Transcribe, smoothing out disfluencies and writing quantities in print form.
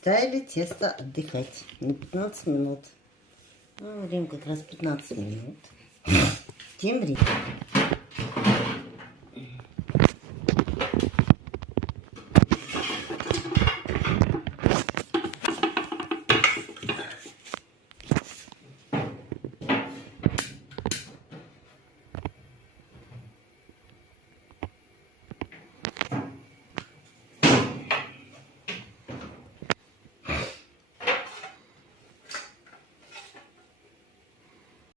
Ставили тесто отдыхать на 15 минут. Ну, время как раз 15 минут. Тем временем